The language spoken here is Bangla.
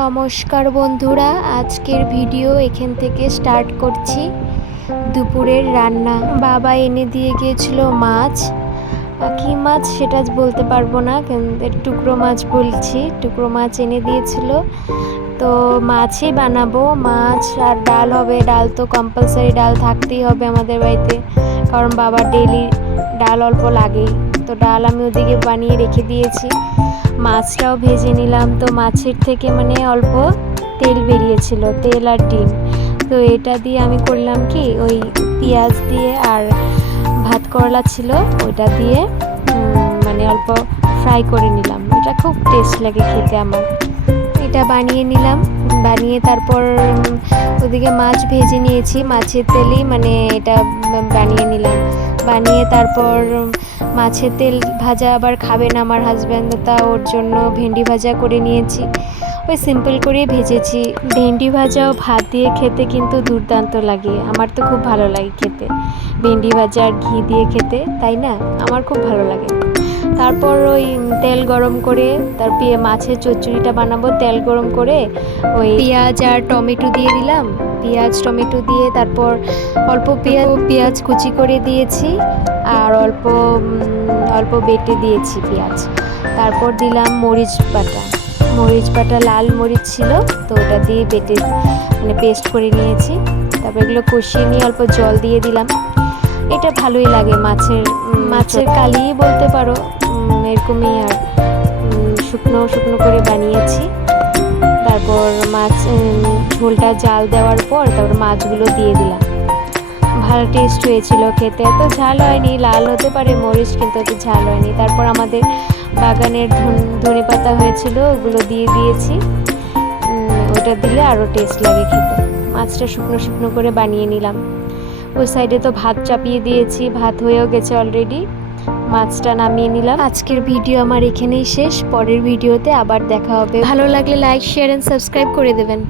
নমস্কার বন্ধুরা, আজকের ভিডিও এখান থেকে স্টার্ট করছি। দুপুরের রান্না বাবা এনে দিয়ে গিয়েছিল মাছ। কি মাছ সেটা বলতে পারবো না, কিন্তু টুকরো মাছ বলছি, টুকরো মাছ এনে দিয়েছিল। তো মাছই বানাবো, মাছ আর ডাল হবে। ডাল তো কম্পালসারি, ডাল থাকতেই হবে আমাদের বাড়িতে, কারণ বাবার ডেইলি ডাল অল্প লাগেই। তো ডাল আমি ওদিকে বানিয়ে রেখে দিয়েছি। মাছটাও ভেজে নিলাম। তো মাছের থেকে অল্প তেল বেরিয়েছিল, তেল আর ডিম। তো এটা দিয়ে আমি করলাম কি, ওই পেঁয়াজ দিয়ে আর ভাত করলা ছিল ওইটা দিয়ে অল্প ফ্রাই করে নিলাম। এটা খুব টেস্ট লাগে খেতে আমার। এটা বানিয়ে নিলাম, বানিয়ে তারপর ওদিকে মাছ ভেজে নিয়েছি, মাছের তেলেই এটা বানিয়ে নিলাম। বানিয়ে তারপর মাছের তেল ভাজা আবার খাবে না আমার হাজব্যান্ড, তা ওর জন্য ভেন্ডি ভাজা করে নিয়েছি। ওই সিম্পল করেই ভেজেছি। ভেন্ডি ভাজাও ভাত দিয়ে খেতে কিন্তু দুর্দান্ত লাগে, আমার তো খুব ভালো লাগে খেতে ভেন্ডি ভাজা আর ঘি দিয়ে খেতে, তাই না? আমার খুব ভালো লাগে। তারপর ওই তেল গরম করে মাছের চচ্চড়িটা বানাবো। তেল গরম করে ওই পেঁয়াজ আর টমেটো দিয়ে দিলাম। পেঁয়াজ টমেটো দিয়ে তারপর অল্প পেঁয়াজ কুচি করে দিয়েছি আর অল্প বেটে দিয়েছি পেঁয়াজ। তারপর দিলাম মরিচ বাটা, লাল মরিচ ছিল তো ওটা দিয়ে বেটে পেস্ট করে নিয়েছি। তারপর এগুলো কষিয়ে নিয়ে অল্প জল দিয়ে দিলাম। এটা ভালোই লাগে, মাছের কালিই বলতে পারো, এরকমই। আর শুকনো করে বানিয়েছি। তারপর মাছ ঝোলটা জাল দেওয়ার পর তারপর মাছগুলো দিয়ে দিলাম। ভালো টেস্ট হয়েছিল খেতে, এত ঝাল হয়নি, লাল হতে পারে মরিচ কিন্তু এত ঝাল হয়নি। তারপর আমাদের বাগানের ধনে পাতা হয়েছিল, ওগুলো দিয়ে দিয়েছি। ওটা দিলে আরও টেস্ট লাগে খেতে। মাছটা শুকনো করে বানিয়ে নিলাম। ওই সাইডে তো ভাত চাপিয়ে দিয়েছি, ভাত হয়েও গেছে অলরেডি। মাছটা নামিয়ে নিলাম। আজকের ভিডিও আমার এখানেই শেষ। পরের ভিডিওতে আবার দেখা হবে। ভালো লাগলে লাইক, শেয়ার এন্ড সাবস্ক্রাইব করে দেবেন।